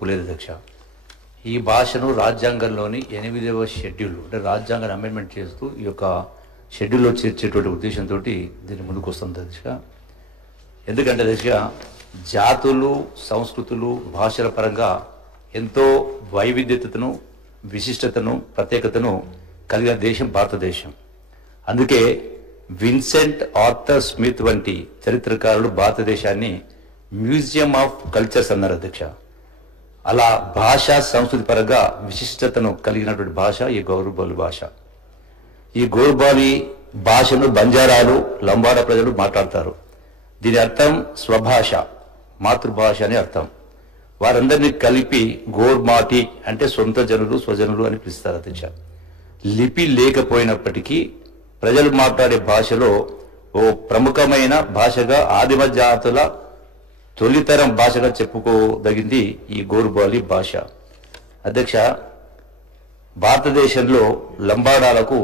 ఒప్పులేదు అధ్యక్ష. ఈ భాషను రాజ్యాంగంలోని 8వ షెడ్యూల్ అంటే రాజ్యాంగాన్ని అమెండ్మెంట్ చేస్తూ ఈ యొక్క షెడ్యూల్లో చేర్చేటువంటి ఉద్దేశంతో దీన్ని ముందుకు వస్తుంది అధ్యక్ష. ఎందుకంటే అధ్యక్ష జాతులు, సంస్కృతులు, భాషల పరంగా ఎంతో వైవిధ్యతను, విశిష్టతను, ప్రత్యేకతను కలిగిన దేశం భారతదేశం. అందుకే విన్సెంట్ ఆర్థర్ స్మిత్ వంటి చరిత్రకారులు భారతదేశాన్ని మ్యూజియం ఆఫ్ కల్చర్స్ అన్నారు అధ్యక్ష. అలా భాష, సంస్కృతి పరంగా విశిష్టతను కలిగినటువంటి భాష ఈ గౌరబాలి భాష. ఈ గౌరబాలి భాషను బంజారాలు, లంబాడా ప్రజలు మాట్లాడతారు. దీని అర్థం స్వభాష, మాతృభాష అని అర్థం. వారందరినీ కలిపి గోర్మాటి అంటే సొంత జనులు, స్వజనులు అని పిలుస్తారు అధ్యక్ష. లిపి లేకపోయినప్పటికీ ప్రజలు మాట్లాడే భాషలో ఓ ప్రముఖమైన భాషగా ఆదిమ జాతుల తొలితరం భాషగా చెప్పుకోదగింది ఈ గోర్బాలి భాష అధ్యక్ష. భారతదేశంలో లంబాడాలకు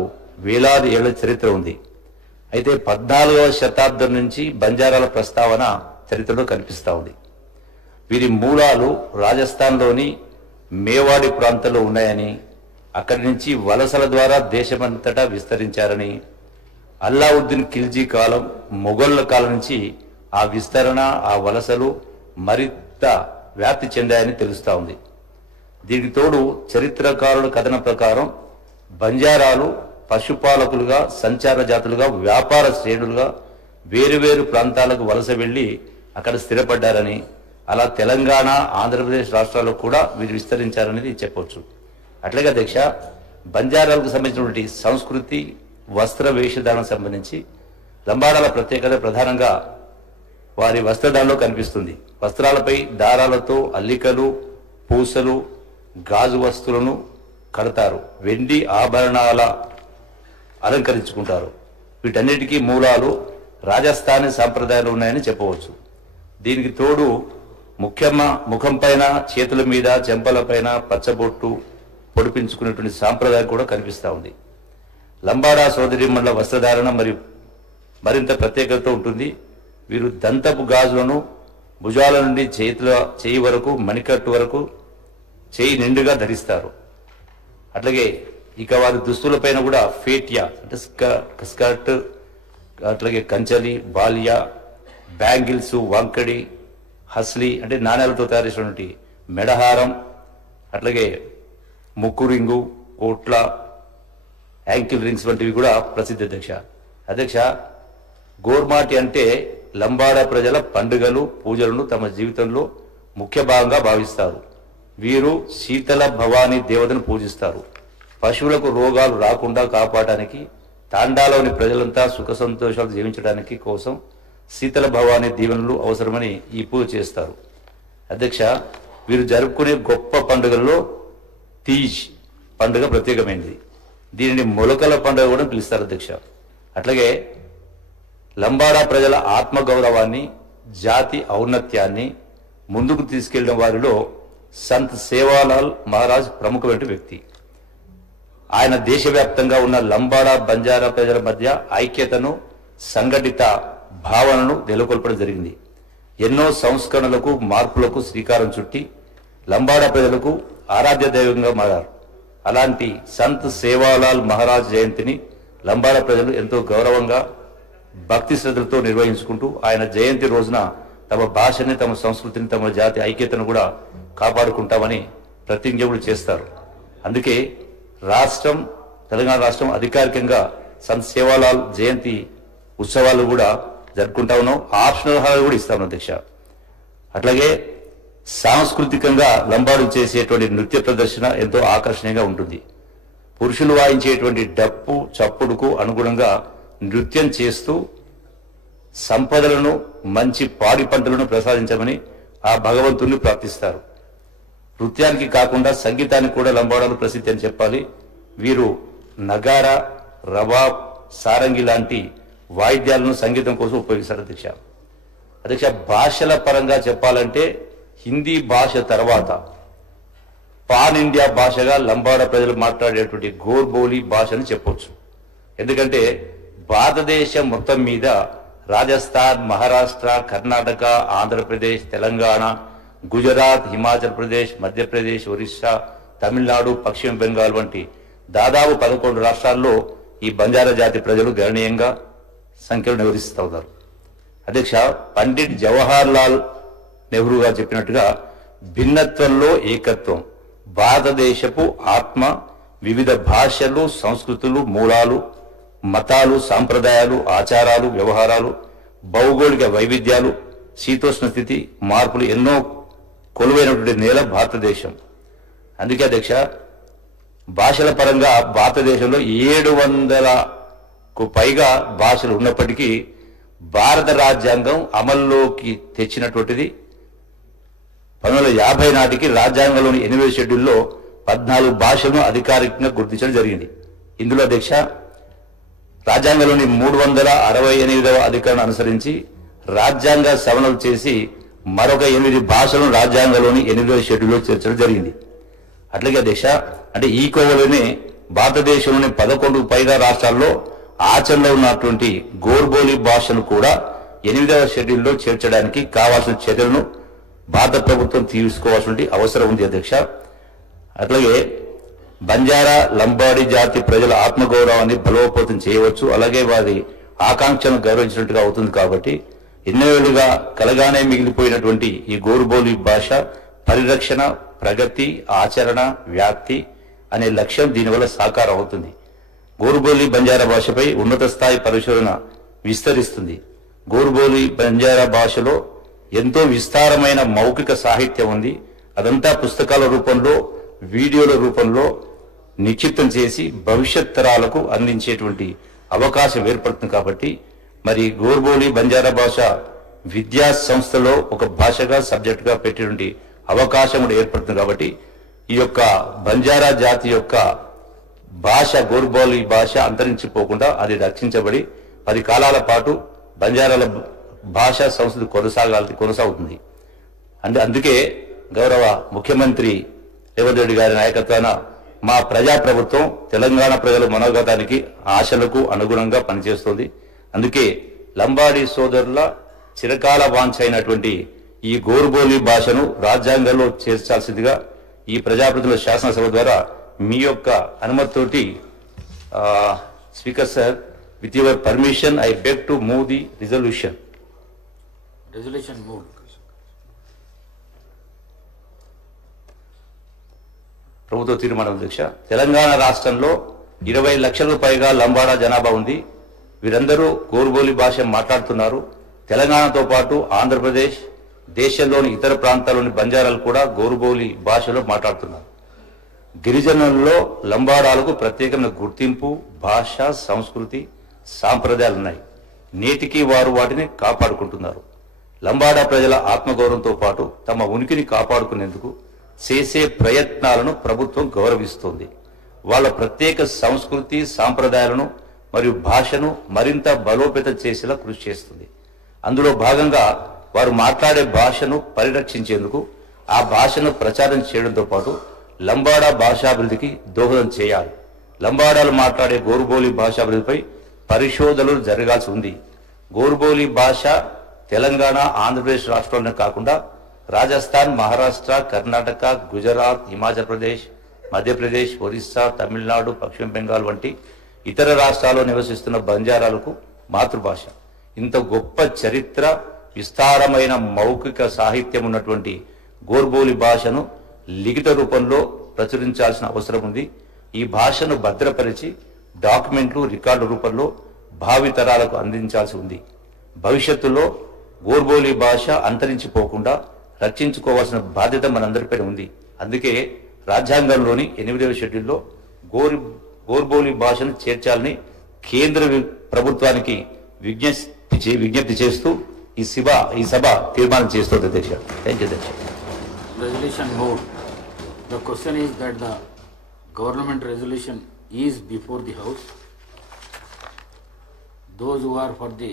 వేలాది ఏళ్ల చరిత్ర ఉంది. అయితే 14వ శతాబ్దం నుంచి బంజారాల ప్రస్తావన చరిత్రలో కనిపిస్తూ ఉంది. వీరి మూలాలు రాజస్థాన్లోని మేవాడి ప్రాంతంలో ఉన్నాయని, అక్కడి నుంచి వలసల ద్వారా దేశమంతటా విస్తరించారని, అల్లావుద్దీన్ ఖిల్జీ కాలం, మొఘళ్ల కాలం నుంచి ఆ విస్తరణ, ఆ వలసలు మరింత వ్యాప్తి చెందాయని తెలుస్తూ ఉంది. దీనికి తోడు చరిత్రకారుల కథనం ప్రకారం బంజారాలు పశుపాలకులుగా, సంచార జాతులుగా, వ్యాపార శ్రేణులుగా వేరువేరు ప్రాంతాలకు వలస వెళ్లి అక్కడ స్థిరపడ్డారని, అలా తెలంగాణ, ఆంధ్రప్రదేశ్ రాష్ట్రాల్లో కూడా వీరు విస్తరించారనేది చెప్పవచ్చు. అట్లాగే అధ్యక్ష బంజారాలకు సంబంధించినటువంటి సంస్కృతి, వస్త్ర వేషధారణకు సంబంధించి లంబాడాల ప్రత్యేకత ప్రధానంగా వారి వస్త్రధారణలో కనిపిస్తుంది. వస్త్రాలపై దారాలతో అల్లికలు, పూసలు, గాజు వస్తువులను కడతారు. వెండి ఆభరణాల అలంకరించుకుంటారు. వీటన్నిటికీ మూలాలు రాజస్థానీ సాంప్రదాయాలు ఉన్నాయని చెప్పవచ్చు. దీనికి తోడు ముఖం పైన, చేతుల మీద, చెంపల పైన పచ్చబొట్టు పొడిపించుకునేటువంటి సాంప్రదాయం కూడా కనిపిస్తూ ఉంది. లంబాడా సోదరీమణుల వస్త్రధారణ మరింత ప్రత్యేకతతో ఉంటుంది. వీరు దంతపు గాజులను భుజాల నుండి చేయి వరకు, మణికట్టు వరకు చేయి నిండుగా ధరిస్తారు. అట్లాగే ఇక వారి దుస్తులపైన కూడా ఫేటియా అంటే స్కర్ట్, అట్లాగే కంచలి, బాలియా, బ్యాంగిల్స్, వంకడి, హస్లీ అంటే నాణ్యాలతో తయారు చేసినటువంటి మెడహారం, అట్లాగే ముక్కు రింగు, కోట్ల, యాంకిల్ రింగ్స్ వంటివి కూడా ప్రసిద్ధి అధ్యక్ష. గోర్మాటి అంటే లంబాడా ప్రజల పండుగలు, పూజలను తమ జీవితంలో ముఖ్య భాగంగా భావిస్తారు. వీరు శీతల భవానీ దేవతను పూజిస్తారు. పశువులకు రోగాలు రాకుండా కాపాడడానికి, తాండాలోని ప్రజలంతా సుఖ సంతోషాలు జీవించడానికి కోసం శీతల భవానీ దీవెనలు అవసరమని ఈ పూజ చేస్తారు అధ్యక్ష. వీరు జరుపుకునే గొప్ప పండుగల్లో తీజ్ పండుగ ప్రత్యేకమైనది. దీనిని మొలకల పండుగ కూడా పిలుస్తారు అధ్యక్ష. అట్లాగే లంబాడా ప్రజల ఆత్మగౌరవాన్ని, జాతి ఔన్నత్యాన్ని ముందుకు తీసుకెళ్లిన వారిలో సంత్ సేవాలాల్ మహారాజ్ ప్రముఖమైన వ్యక్తి. ఆయన దేశవ్యాప్తంగా ఉన్న లంబాడా, బంజారా ప్రజల మధ్య ఐక్యతను, సంఘటిత భావనను నెలకొల్పడం జరిగింది. ఎన్నో సంస్కరణలకు, మార్పులకు శ్రీకారం చుట్టి లంబాడా ప్రజలకు ఆరాధ్య దైవంగా మారారు. అలాంటి సంత్ సేవాలాల్ మహారాజ్ జయంతిని లంబాడా ప్రజలు ఎంతో గౌరవంగా, భక్తి శ్రద్ధలతో నిర్వహించుకుంటూ ఆయన జయంతి రోజున తమ భాషని, తమ సంస్కృతిని, తమ జాతి ఐక్యతను కూడా కాపాడుకుంటామని ప్రతిజ్ఞ కూడా చేస్తారు. అందుకే తెలంగాణ రాష్ట్రం అధికారికంగా సంత్ సేవాలాల్ జయంతి ఉత్సవాలు కూడా జరుపుకుంటా ఉన్నాం. ఆప్షనల్ హాల్ కూడా ఇస్తాం అధ్యక్ష. అట్లాగే సాంస్కృతికంగా లంబాడు చేసేటువంటి నృత్య ప్రదర్శన ఎంతో ఆకర్షణీయంగా ఉంటుంది. పురుషులు వాయించేటువంటి డప్పు చప్పుడుకు అనుగుణంగా నృత్యం చేస్తూ సంపదలను, మంచి పాడి పంటలను ప్రసాదించమని ఆ భగవంతుణ్ణి ప్రార్థిస్తారు. నృత్యానికి కాకుండా సంగీతానికి కూడా లంబాడాలు ప్రసిద్ధి అని చెప్పాలి. వీరు నగారా, రబాబ్, సారంగి లాంటి వాయిద్యాలను సంగీతం కోసం ఉపయోగిస్తారు అధ్యక్ష. భాషల పరంగా చెప్పాలంటే హిందీ భాష తర్వాత పాన్ ఇండియా భాషగా లంబాడా ప్రజలు మాట్లాడేటువంటి గోర్బోలి భాషని చెప్పొచ్చు. ఎందుకంటే భారతదేశం మొత్తం మీద రాజస్థాన్, మహారాష్ట్ర, కర్ణాటక, ఆంధ్రప్రదేశ్, తెలంగాణ, గుజరాత్, హిమాచల్ ప్రదేశ్, మధ్యప్రదేశ్, ఒరిస్సా, తమిళనాడు, పశ్చిమ బెంగాల్ వంటి దాదాపు 11 రాష్ట్రాల్లో ఈ బంజారా జాతి ప్రజలు గణనీయంగా సంఖ్యలో నివసిస్తూ ఉన్నారు. అధ్యక్ష, పండిట్ జవహర్ లాల్ నెహ్రూ గారు చెప్పినట్టుగా భిన్నత్వంలో ఏకత్వం, భారతదేశపు ఆత్మ, వివిధ భాషలు, సంస్కృతులు, మూలాలు, మతాలు, సాంప్రదాయాలు, ఆచారాలు, వ్యవహారాలు, భౌగోళిక వైవిధ్యాలు, శీతోష్ణ స్థితి మార్పులు ఎన్నో కొలువైనటువంటి నేల భారతదేశం. అందుకే అధ్యక్ష, భాషల పరంగా భారతదేశంలో 700కు పైగా భాషలు ఉన్నప్పటికీ భారత రాజ్యాంగం అమల్లోకి తెచ్చినటువంటిది 1950 నాటికి రాజ్యాంగంలోని 8వ షెడ్యూల్లో 14 భాషలను అధికారికంగా గుర్తించడం జరిగింది. ఇందులో అధ్యక్ష, రాజ్యాంగంలోని 368వ అధికరణ అనుసరించి రాజ్యాంగ సవరణలు చేసి మరొక 8 భాషలను రాజ్యాంగంలోని 8వ షెడ్యూల్లో చేర్చడం జరిగింది. అట్లాగే అధ్యక్ష, అంటే ఈ కోవలోనే భారతదేశంలోని 11కు పైగా రాష్ట్రాల్లో ఆచరణలో ఉన్నటువంటి గోర్బోలి భాషను కూడా 8వ షెడ్యూల్లో చేర్చడానికి కావాల్సిన చర్యలను భారత ప్రభుత్వం తీసుకోవాల్సిన అవసరం ఉంది అధ్యక్ష. అట్లాగే బంజారా, లంబాడి జాతి ప్రజల ఆత్మగౌరవాన్ని బలోపేతం చేయవచ్చు, అలాగే వారి ఆకాంక్షలను గౌరవించినట్టుగా అవుతుంది. కాబట్టి ఎన్నో ఏళ్లుగా కలగానే మిగిలిపోయినటువంటి ఈ గోర్బోలి భాష పరిరక్షణ, ప్రగతి, ఆచరణ, వ్యాప్తి అనే లక్ష్యం దీనివల్ల సాకారం అవుతుంది. గోర్బోలి బంజారా భాషపై ఉన్నత స్థాయి పరిశోధన విస్తరిస్తుంది. గోర్బోలి బంజారా భాషలో ఎంతో విస్తారమైన మౌఖిక సాహిత్యం ఉంది. అదంతా పుస్తకాల రూపంలో, వీడియోల రూపంలో నిక్షిప్తం చేసి భవిష్యత్ తరాలకు అందించేటువంటి అవకాశం ఏర్పడుతుంది. కాబట్టి మరి గోర్బోలి బంజారా భాష విద్యా సంస్థలో ఒక భాషగా సబ్జెక్టుగా పెట్టేటువంటి అవకాశం కూడా ఏర్పడుతుంది. కాబట్టి ఈ యొక్క బంజారా జాతి యొక్క భాష, గోర్బోలి భాష అంతరించిపోకుండా అది రక్షించబడి 10 కాలాల పాటు బంజారాల భాషా సంస్కృతి కొనసాగుతుంది. అందుకే గౌరవ ముఖ్యమంత్రి రేవంత్ రెడ్డి గారి నాయకత్వాన మా ప్రజాప్రభుత్వం తెలంగాణ ప్రజల మనోగతానికి, ఆశలకు అనుగుణంగా పనిచేస్తోంది. అందుకే లంబాడి సోదరుల చిరకాల వాంఛ అయినటువంటి ఈ గోర్బోలి భాషను రాజ్యాంగంలో చేర్చాల్సిందిగా ఈ ప్రజాప్రతినిధుల శాసనసభ ద్వారా మీ యొక్క అనుమతితోటి speaker sir, with your permission I beg to move the resolution. ప్రభుత్వ తీర్మానం అధ్యక్ష. తెలంగాణ రాష్ట్రంలో 20 లక్షలకు పైగా లంబాడా జనాభా ఉంది. వీరందరూ గోర్బోలి భాష మాట్లాడుతున్నారు. తెలంగాణతో పాటు ఆంధ్రప్రదేశ్, దేశంలోని ఇతర ప్రాంతాల్లోని బంజారాలు కూడా గోర్బోలి భాషలో మాట్లాడుతున్నారు. గిరిజనుల్లో లంబాడాలకు ప్రత్యేకమైన గుర్తింపు, భాష, సంస్కృతి, సాంప్రదాయాలు ఉన్నాయి. నేటికి వారు వాటిని కాపాడుకుంటున్నారు. లంబాడా ప్రజల ఆత్మగౌరవంతో పాటు తమ ఉనికిని కాపాడుకునేందుకు చేసే ప్రయత్నాలను ప్రభుత్వం గౌరవిస్తోంది. వాళ్ళ ప్రత్యేక సంస్కృతి, సాంప్రదాయాలను మరియు భాషను మరింత బలోపేతం చేసేలా కృషి చేస్తుంది. అందులో భాగంగా వారు మాట్లాడే భాషను పరిరక్షించేందుకు ఆ భాషను ప్రచారం చేయడంతో పాటు లంబాడా భాషాభివృద్ధికి దోహదం చేయాలి. లంబాడాలు మాట్లాడే గోర్బోలి భాషాభివృద్ధిపై పరిశోధనలు జరగాల్సి ఉంది. గోర్బోలి భాష తెలంగాణ, ఆంధ్రప్రదేశ్ రాష్ట్రాలనే కాకుండా రాజస్థాన్, మహారాష్ట్ర, కర్ణాటక, గుజరాత్, హిమాచల్ ప్రదేశ్, మధ్యప్రదేశ్, ఒరిస్సా, తమిళనాడు, పశ్చిమ బెంగాల్ వంటి ఇతర రాష్ట్రాల్లో నివసిస్తున్న బంజారాలకు మాతృభాష. ఇంత గొప్ప చరిత్ర, విస్తారమైన మౌఖిక సాహిత్యం ఉన్నటువంటి గోర్బోలి భాషను లిఖిత రూపంలో ప్రచురించాల్సిన అవసరం ఉంది. ఈ భాషను భద్రపరిచి డాక్యుమెంట్లు, రికార్డు రూపంలో భావితరాలకు అందించాల్సి ఉంది. భవిష్యత్తులో గోర్బోలి భాష అంతరించిపోకుండా రక్షించుకోవాల్సిన బాధ్యత మనందరిపైన ఉంది. అందుకే రాజ్యాంగంలోని 8వ షెడ్యూల్లో గోర్బోలి భాషను చేర్చాలని కేంద్ర ప్రభుత్వానికి విజ్ఞప్తి చేస్తూ ఈ సభ తీర్మానం చేస్తుంది అధ్యక్ష. థ్యాంక్ యూ అధ్యక్ష. Resolution moved. The question is that the government resolution is before the House. Those who are for the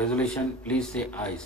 resolution, please say ayes.